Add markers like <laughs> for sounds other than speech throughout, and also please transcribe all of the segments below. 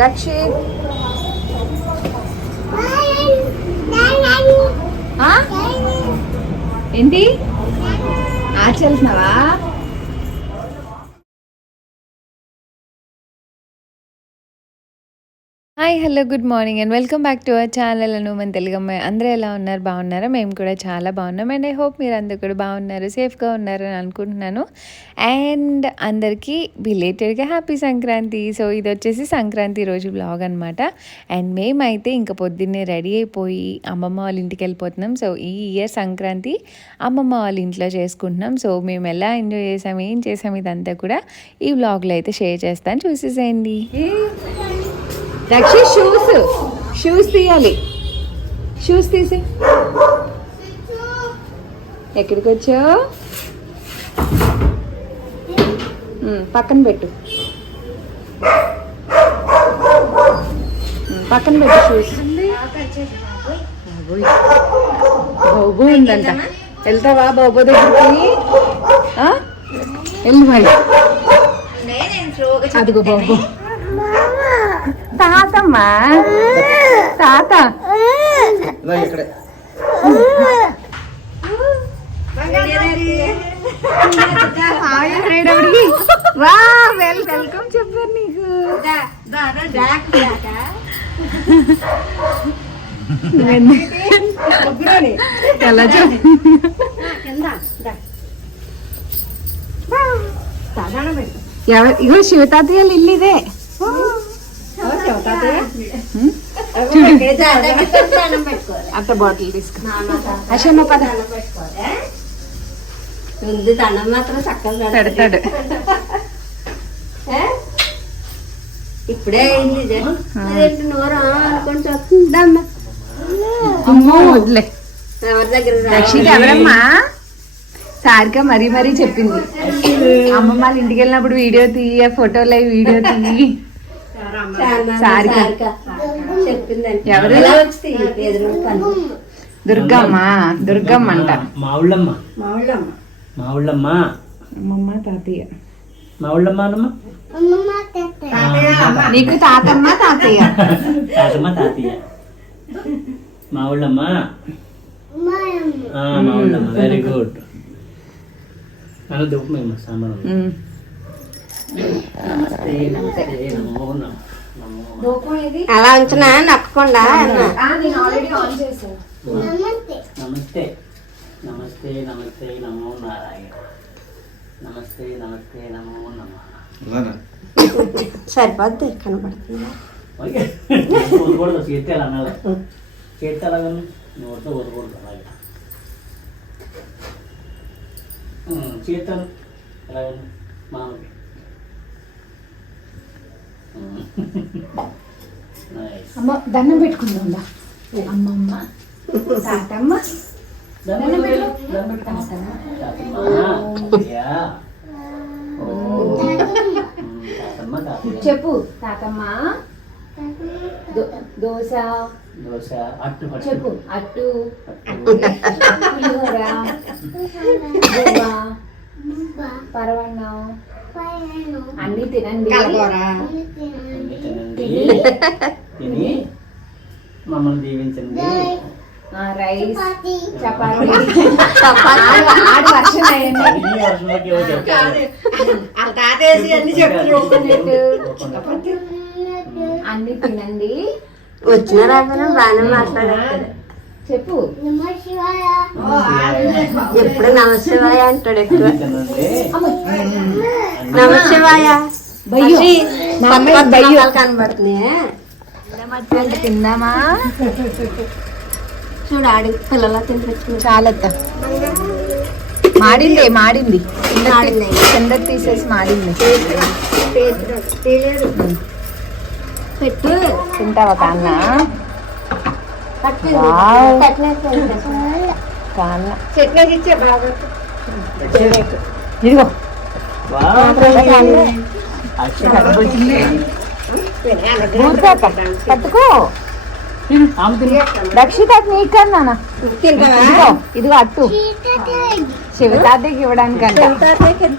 రక్షిత్? ఏంటి? ఆచల్తున్నావా hi hello good morning and welcome back to our channel. Anu మన తెలుగమ్మాయి అందరూ ఎలా ఉన్నారు? బాగున్నారా? మేము కూడా చాలా బాగున్నాం అండ్ ఐ హోప్ మీరు అందరు కూడా బాగున్నారు సేఫ్గా ఉన్నారు అని అనుకుంటున్నాను. అండ్ అందరికీ బిలేటెడ్గా హ్యాపీ సంక్రాంతి. సో ఇది వచ్చేసి సంక్రాంతి రోజు బ్లాగ్ అనమాట అండ్ మేమైతే ఇంకా పొద్దున్నే రెడీ అయిపోయి అమ్మమ్మ వాళ్ళ ఇంటికి వెళ్ళిపోతున్నాం. సో ఈ ఇయర్ సంక్రాంతి అమ్మమ్మ వాళ్ళ ఇంట్లో చేసుకుంటున్నాం. సో మేము ఎలా ఎంజాయ్ చేసాం ఏం చేసాం ఇదంతా కూడా ఈ బ్లాగ్లో అయితే షేర్ చేస్తాను. చూసేసేయండి. రక్షిత్ షూస్ షూస్ తీయాలి. షూస్ తీసి. ఎక్కడికి వచ్చావు? పక్కన పెట్టు. పక్కన పెట్టు షూస్ బాబు ఉందంట. వెళ్తావా బాబు దగ్గరికి? వెళ్ళు? మరి అదిగో బాబు. తాతమ్మా? తాత. వా వెల్ వెల్కమ్ చెప్పారు నీకు. ఎలా చెప్ప ఎవరు ఇగో శివతాతయ్య ఇల్లు ఇదే అత్త బాటిల్ తీసుకో. అశమ్మ పద. పెడతాడు. ఇప్పుడే అయింది నోరా అనుకొని చూస్తుందమ్మా అమ్మో? వదిలే దగ్గర. రక్షిత ఎవరమ్మా? సారిక మరీ మరీ చెప్పింది. అమ్మమ్మ వాళ్ళ ఇంటికి వెళ్ళినప్పుడు వీడియో తీయ ఫోటోలు వీడియో తీయి. సారిక. దుర్గమ్మ దుర్గమ్మ. అంట. మా ఊళ్ళమ్మ మా ఊళ్ళమ్మ మా ఊళ్ళమ్మ అమ్మమ్మ తాతయ్య. మా ఊళ్ళమ్మ అనమ్మ నీకు తాతమ్మ తాతయ్య. తాతమ్మ తాతయ్య. మా ఊళ్ళమ్మ ఆ, మా ఊళ్ళమ్మ వెరీ గుడ్ అలా దుఃఖం మేము సాంబార్ ఉమ్. నమస్తే నమస్తే నమో నమో నమో అలా ఉంచునా? నక్కకుండా అన్నా. నమస్తే. నమస్తే. నమస్తే నమో నారాయణ. నమస్తే నమస్తే నమో నమ. సరిపోద్ది కనపడుతుందా చేస్తే అలా అనాలి చేస్తే అలాగే నోటితో ఊరకూడదు అలాగే. చేస్తాను అలాగే మామూలు నైస్ అమ్మ దండం పెట్టుకుందా అమ్మమ్మ తాతమ్మ చెప్పు తాతమ్మ. దోశ. దోశ అట్టు చెప్పు అట్టు. పులిహోర. పరవన్నం. అన్ని తినండి. అన్ని తినండి. తిని. మమ్మల్ని దీవించండి. ఆ, రైస్ చపాతి. ఆడు వర్షం? కోకోనట్ అన్ని తినండి. వచ్చిన రాకపోయినా బాగానే మాట్లాడాడు చెప్పు. ఎప్పుడు నమశివాయ అంటాడు ఎక్కువ. నమశివాయ కనబడుతున్నాయి? తిందామా? చూడు ఆడి పిల్లల తినిపించుకుని చాలత్త మాడింది మాడింది. మాడింది. కింద తీసేసి మాడింది. పెట్టు. తింటావా కాన్న ఇదిగో పట్టుకో రక్షిత నీకన్నా ఇదిగో అట్టు శివతాతకి ఇవ్వడానికంట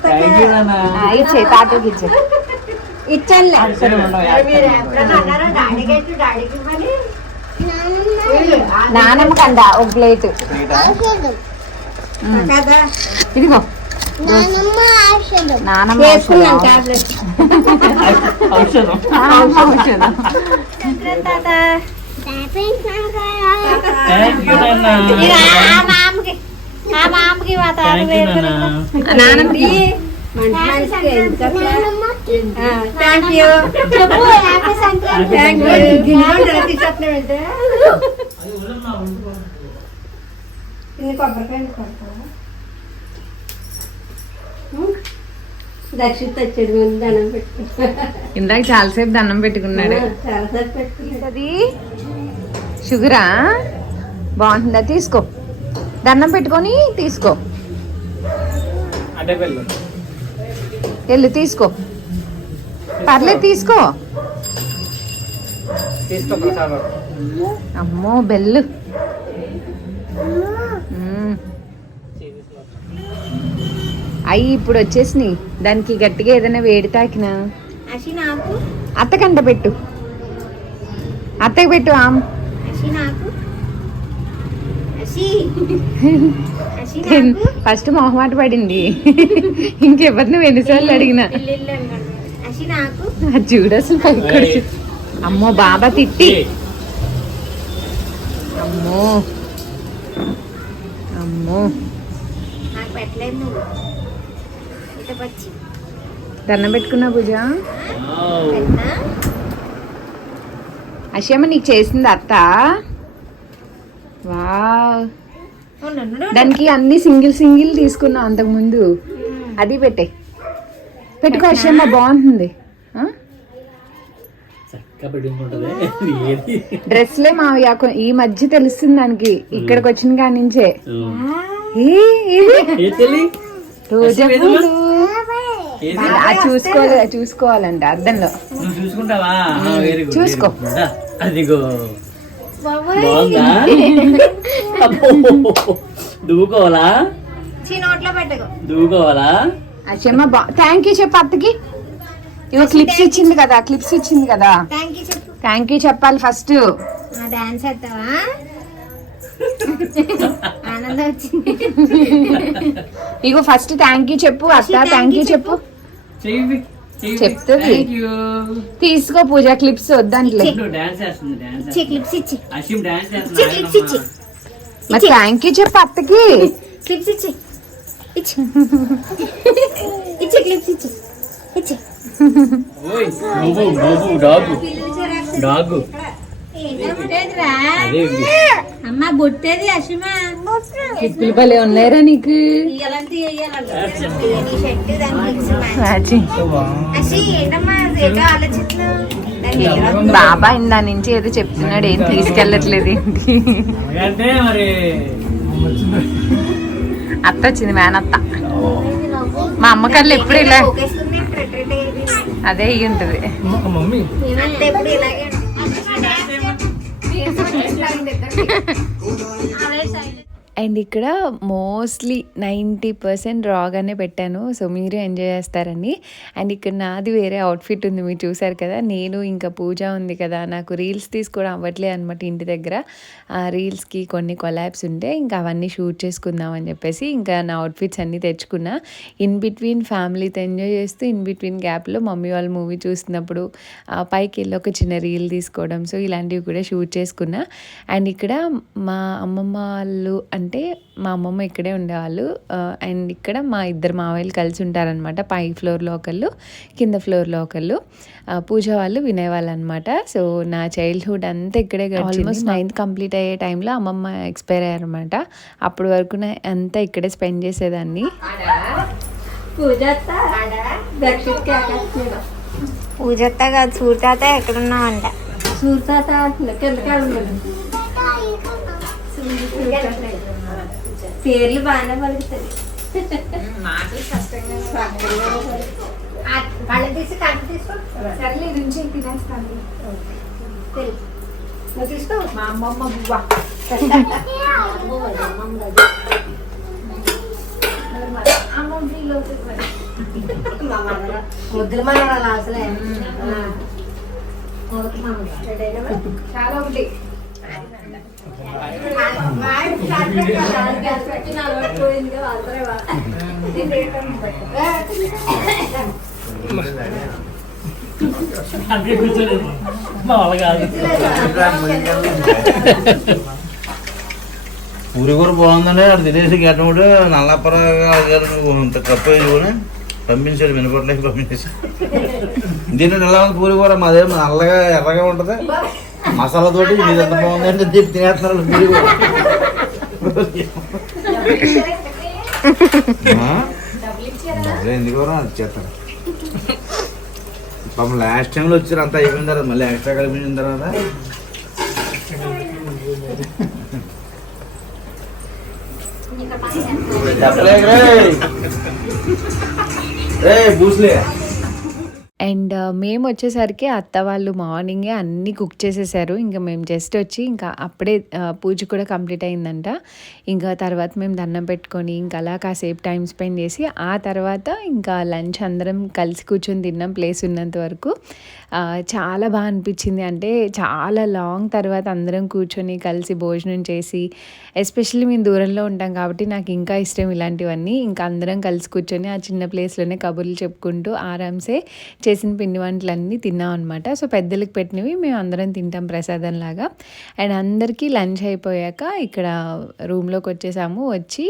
థ్యాంక్ యూ నాన్న ఆ, ఇచ్చే తాతకి ఇచ్చే ఇచ్చానులే నానమ్మ కంద ఒక ప్లేట్. కదా ఇదిగో. నానమ్మ నానమ్మ. థ్యాంక్ యూ కొబ్బరికాయలు కొడతావా తెచ్చాడు ముందు దండం పెట్టుకుంటా ఇందాక చాలాసేపు దండం పెట్టుకున్నాడు. చాలా సార్లు పెట్టుకున్నాడు. అది షుగరా? బాగుంటుందా? తీసుకో. దండం పెట్టుకొని తీసుకో. వెళ్ళు తీసుకో. పర్లేదు తీసుకో. తీసుకో ప్రసాదం. అమ్మో బెల్లు. అయ్యి ఇప్పుడు వచ్చేసినాయి. దానికి గట్టిగా ఏదైనా వేడి తాకినా? అత్తకంట పెట్టు. అత్తకి పెట్టు ఆమ్. ఫస్ట్ మొహమాట పడింది. ఇంకెవరిని ఎన్నిసార్లు అడిగినా? చూడు అసలు పైకి కొడుచు. అమ్మో బాబా తిట్టి. అమ్మో. అమ్మో. దండం పెట్టుకున్నా పూజ? అషమ్మ నీకు చేసింది అత్త? వా దానికి అన్ని సింగిల్ సింగిల్ తీసుకున్నావు అంతకు ముందు. అది పెట్టే. పెట్టుకో అషమ్మ బాగుంటుంది ఆ? చక్కగా పెట్టుకుంటుంది ఏది డ్రెస్లే మావయ్య ఈ మధ్య తెలుస్తుంది దానికి. ఇక్కడికి వచ్చిన కాడి నుంచే. రోజా పూలు. చూసుకోవాలి చూసుకోవాలంట అద్దంలో. నువ్వు చూసుకుంటావా? వెరీ గుడ్ చూసుకో. అదిగో. <laughs> అషమ్మ బా థ్యాంక్ యూ చెప్పు అత్తకి. ఇవో క్లిప్స్ ఇచ్చింది కదా క్లిప్స్ ఇచ్చింది కదా. థ్యాంక్ యూ చెప్పాలి ఫస్ట్ ఆ డాన్స్ చేస్తావా? ఆనందం వచ్చింది. ఇగో ఫస్ట్ థ్యాంక్ యూ చెప్పు అత్త థ్యాంక్ యూ చెప్పు. చెయ్యి చెప్తుంది. తీసుకో పూజ క్లిప్స్ వద్దంట్లే. క్లిప్స్ ఇచ్చి క్లిప్స్ ఇచ్చి. మరి థ్యాంక్ యూ చెప్పు అత్తకి. క్లిప్స్ ఇచ్చి. ఇచ్చి. ఇచ్చి క్లిప్స్ ఇచ్చి. ఇచ్చి. నువ్వు నువ్వు డాగు. డాగు. అమ్మ బొట్టేది అసిమా భలే ఉన్నాయిరా నీకు. బాబా ఇందా నుంచి ఏదో చెప్తున్నాడు ఏం తీసుకెళ్ళట్లేదు ఏంటి? అంటే మరి అత్త వచ్చింది మేనత్త. మా అమ్మ కళ్ళు ఎప్పుడు ఇలా ఒకేసుకుని ఇప్పుడు retreat అయ్యేది. అదే అయ్యి ఉంటది మమ్మీ అంతే ఎప్పుడు ఇలాగే అండ్ ఇక్కడ మోస్ట్లీ నైంటీ పర్సెంట్ రాగానే పెట్టాను. సో మీరు ఎంజాయ్ చేస్తారని. అండ్ ఇక్కడ నాది వేరే అవుట్ఫిట్ ఉంది. మీరు చూసారు కదా నేను ఇంకా పూజ ఉంది కదా. నాకు రీల్స్ తీసుకోవడం అవ్వట్లేదు అనమాట ఇంటి దగ్గర. ఆ రీల్స్కి కొన్ని కొలాబ్స్ ఉంటే ఇంకా అవన్నీ షూట్ చేసుకుందాం అని చెప్పేసి ఇంకా నా అవుట్ఫిట్స్ అన్నీ తెచ్చుకున్నా. ఇన్ బిట్వీన్ ఫ్యామిలీతో ఎంజాయ్ చేస్తూ ఇన్ బిట్వీన్ గ్యాప్లో మమ్మీ వాళ్ళ మూవీ చూస్తున్నప్పుడు పైకి వెళ్ళి ఒక చిన్న రీల్ తీసుకోవడం. సో ఇలాంటివి కూడా షూట్ చేసుకున్నా. అండ్ ఇక్కడ మా అమ్మమ్మ వాళ్ళు అంటే మా అమ్మమ్మ ఇక్కడే ఉండేవాళ్ళు. అండ్ ఇక్కడ మా ఇద్దరు మావయ్యలు కలిసి ఉంటారనమాట పై ఫ్లోర్లో ఒకళ్ళు కింద ఫ్లోర్లో ఒకళ్ళు. పూజ వాళ్ళు వినేవాళ్ళు అనమాట సో నా చైల్డ్హుడ్ అంతా ఇక్కడే ఆల్మోస్ట్ నైన్త్ కంప్లీట్ అయ్యే టైంలో అమ్మమ్మ ఎక్స్పైర్ అయ్యారనమాట అప్పటి వరకు నా- అంతా ఇక్కడే స్పెండ్ చేసేదాన్ని. పూజత్త? కాదు సూర్తాత ఎక్కడున్నావు అంట సూర్తాత పేర్లు బాగానే పలుకుతుంది పళ్ళు తీసి కట్టు తీసుకో. నువ్వు తీసుకో. మా అమ్మమ్మ బువ్వ. ముద్దులు మనవాళ్ళు అసలే. చాలా ఒకటి. అందుకే కూర్చోలేదు. మా వాళ్ళ కాదు. పూరి కూర బాగుందండి అది తినేసి గట్టముడు నల్లపర ఇంత కప్పు వేసుకొని పంపించాడు వినపట్లేదు పంపించేసి. <laughs> దీని ఎలా ఉంది పూరి కూర? మాదే నల్లగా ఎర్రగా ఉంటది? మసాలా తోటి మీద ఎంత బాగుందంటే చెప్పి తినేస్తున్నారు మీరు ఎందుకు అది చేస్తారు. పాపం లాస్ట్ టైంలో వచ్చారు అంతా అయిపోయిన తర్వాత మళ్ళీ ఎక్స్ట్రా కలిపిన తర్వాత. చెప్పలేక రే బూస్లే. అండ్ మేము వచ్చేసరికి అత్త వాళ్ళు మార్నింగే అన్నీ కుక్ చేసేసారు. ఇంకా మేము జస్ట్ వచ్చి ఇంకా అప్పుడే పూజ కూడా కంప్లీట్ అయిందంట. ఇంకా తర్వాత మేము దండం పెట్టుకొని ఇంకా అలా కాసేపు టైం స్పెండ్ చేసి ఆ తర్వాత ఇంకా లంచ్ అందరం కలిసి కూర్చొని తిన్నాం ప్లేస్ ఉన్నంత వరకు. చాలా బాగా అనిపించింది. అంటే చాలా లాంగ్ తర్వాత అందరం కూర్చొని కలిసి భోజనం చేసి ఎస్పెషల్లీ మేము దూరంలో ఉంటాం కాబట్టి నాకు ఇంకా ఇష్టం ఇలాంటివన్నీ. ఇంకా అందరం కలిసి కూర్చొని ఆ చిన్న ప్లేస్లోనే కబుర్లు చెప్పుకుంటూ ఆరామ్సే చేసిన పిండి వంటలన్నీ తిన్నాం అనమాట సో పెద్దలకు పెట్టినవి మేము అందరం తింటాం ప్రసాదం లాగా అండ్ అందరికీ లంచ్ అయిపోయాక ఇక్కడ రూమ్లోకి వచ్చేసాము. వచ్చి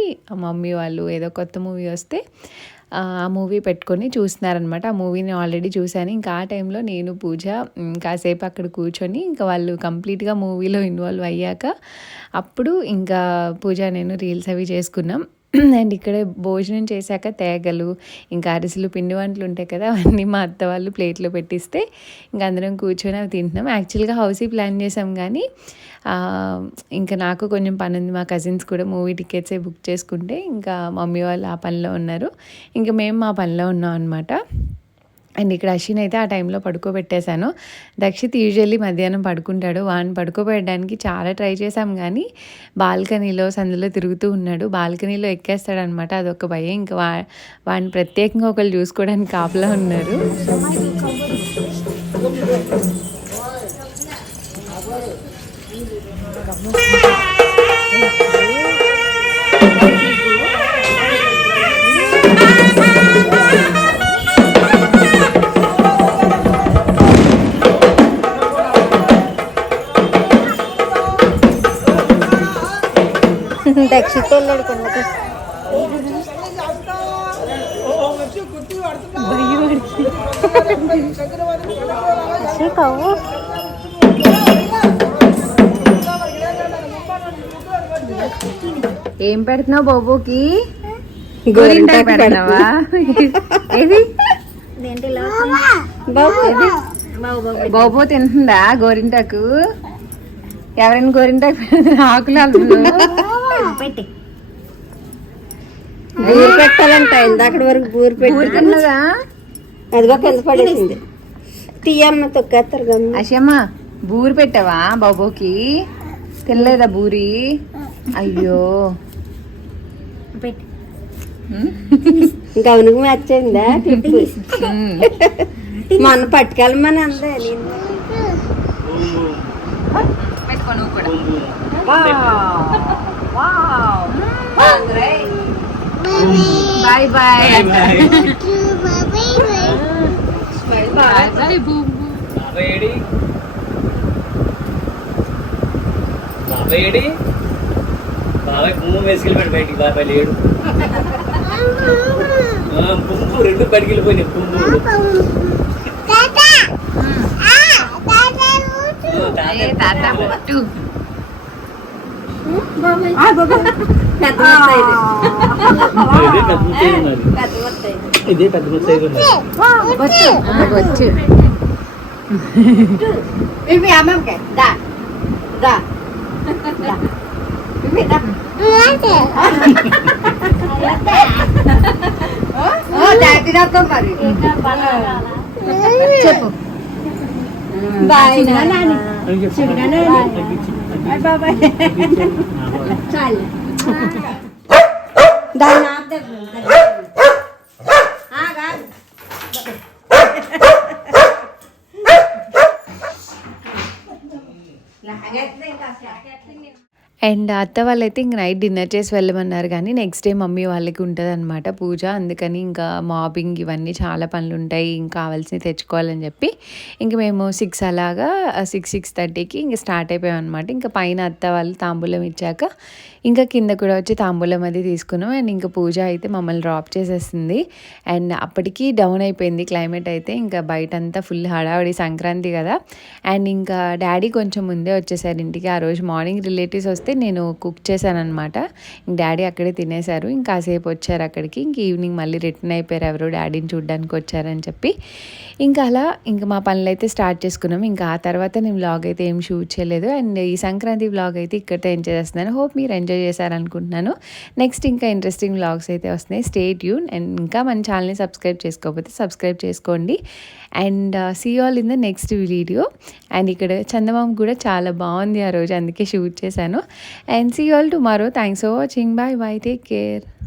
మమ్మీ వాళ్ళు ఏదో కొత్త మూవీ వస్తే ఆ మూవీ పెట్టుకొని చూస్తున్నారనమాట ఆ మూవీని ఆల్రెడీ చూశాను. ఇంకా ఆ టైంలో నేను పూజ కాసేపు అక్కడ కూర్చొని ఇంకా వాళ్ళు కంప్లీట్గా మూవీలో ఇన్వాల్వ్ అయ్యాక అప్పుడు ఇంకా పూజ నేను రీల్స్ అవి చేసుకున్నాం. <clears throat> అండ్ ఇక్కడ భోజనం చేశాక తేగలు ఇంకా అరిసెలు పిండి వంటలు ఉంటాయి కదా అవన్నీ మా అత్త వాళ్ళు ప్లేట్లో పెట్టిస్తే ఇంకా అందరం కూర్చొని అవి తింటున్నాం. యాక్చువల్గా హౌసీ ప్లాన్ చేసాం కానీ ఇంకా నాకు కొంచెం పని ఉంది మా కజిన్స్ కూడా మూవీ టికెట్సే బుక్ చేసుకుంటే ఇంకా మమ్మీ వాళ్ళు ఆ పనిలో ఉన్నారు. ఇంకా మేము మా పనిలో ఉన్నాం అనమాట అండ్ ఇక్కడ అశ్విన్ అయితే ఆ టైంలో పడుకోబెట్టేశాను. దక్షిత్ యూజువల్లీ మధ్యాహ్నం పడుకుంటాడు. వాడిని పడుకోబెట్టడానికి చాలా ట్రై చేశాం కానీ బాల్కనీలో సందులో తిరుగుతూ ఉన్నాడు. బాల్కనీలో ఎక్కేస్తాడనమాట. అదొక భయం. ఇంకా వా వాడిని ప్రత్యేకంగా ఒకళ్ళు చూసుకోవడానికి కాపలా ఉన్నారు. ఏం పెడుతున్నావు బాబుకి? గోరింటాకు పెడుతున్నావా? ఏది? బాబు తింటుందా గోరింటాకు? ఎవరైనా గోరింటాకు ఆకులు అల్లుడు బూరు పెట్టాలంట ఇందాక వరకు బూరు పెట్టి ఊరి తిన్నదా? అదిగో కింద పడేసింది. తీయమ్మ తొక్కేస్తారు గమ్మ అషమ్మ బూరి పెట్టావా బాబుకి? తినలేదా బూరి? అయ్యో. ఇంకా అవునుకు మెచ్చిందా టిప్పు ఉమ్. మొన్న పట్టుకెళ్ళమని అందే నేను. బాయ్ బాయ్ బాయ్ బాబాయ్ పువ్వు వేసుకెళ్ళిపోయాడు బయటికి బాబాయ్ లేడు ఆ, పువ్వు రెండు బయటికి వెళ్ళిపోయినాయి పువ్వు ఏ తాత పొట్టు పెద్ద ముత్తైదు. ఇదే పెద్ద ముత్తైదు ఉన్నది పెద్ద ముత్తైదు. ఇదే పెద్ద ముత్తైదు ఉన్నది వచ్చు ఇవి అమ్మకే దా దా దా. మరి. చెప్పు. బాయ్ నాని బాబాయ్. చాలు దాన్ని ఆపుదాం. ఆ, కాదు. లాగేస్తుంది ఇంకా అసలు లాగేస్తుంది. అండ్ అత్త వాళ్ళైతే ఇంక నైట్ డిన్నర్ చేసి వెళ్ళమన్నారు కానీ నెక్స్ట్ డే మమ్మీ వాళ్ళకి ఉంటుంది అనమాట పూజ. అందుకని ఇంకా మాబింగ్ ఇవన్నీ చాలా పనులు ఉంటాయి ఇంకా కావాల్సినవి తెచ్చుకోవాలని చెప్పి ఇంక మేము సిక్స్ అలాగా సిక్స్ సిక్స్ థర్టీకి ఇంక స్టార్ట్ అయిపోయాం అనమాట ఇంకా పైన అత్త వాళ్ళు తాంబూలం ఇచ్చాక ఇంకా కింద కూడా వచ్చి తాంబూలం అది తీసుకున్నాం. అండ్ ఇంకా పూజ అయితే మమ్మల్ని డ్రాప్ చేసేసింది. అండ్ అప్పటికి డౌన్ అయిపోయింది క్లైమేట్ అయితే. ఇంకా బయట అంతా ఫుల్ హడావిడి సంక్రాంతి కదా. అండ్ ఇంకా డాడీ కొంచెం ముందే వచ్చేసారు ఇంటికి. ఆ రోజు మార్నింగ్ రిలేటివ్స్ వస్తే నేను కుక్ చేశానమాట ఇంక డాడీ అక్కడే తినేశారు. ఇంకా వచ్చారు అక్కడికి. ఇంక ఈవినింగ్ మళ్ళీ రిటర్న్ అయిపోయారు ఎవరు డాడీని చూడడానికి వచ్చారని చెప్పి. ఇంకా అలా ఇంకా మా పనులు అయితే స్టార్ట్ చేసుకున్నాం. ఇంకా ఆ తర్వాత నేను వ్లాగ్ అయితే ఏం షూట్ చేయలేదు. అండ్ ఈ సంక్రాంతి వ్లాగ్ అయితే ఇక్కడితో ఎంజాయ్ చేస్తున్నాను హోప్ మీరు ఎంజాయ్ చేశారనుకుంటున్నాను. నెక్స్ట్ ఇంకా ఇంట్రెస్టింగ్ వ్లాగ్స్ అయితే వస్తున్నాయి. స్టే ట్యూన్ అండ్ ఇంకా మన ఛానల్ని సబ్స్క్రైబ్ చేసుకోకపోతే సబ్స్క్రైబ్ చేసుకోండి. And see all in the next video and ఇక్కడ చందమామ కూడా చాలా బాగుంది ఆ రోజు. అందుకే షూట్ చేశాను. and see you all tomorrow. Thanks for watching. Bye bye. Take care.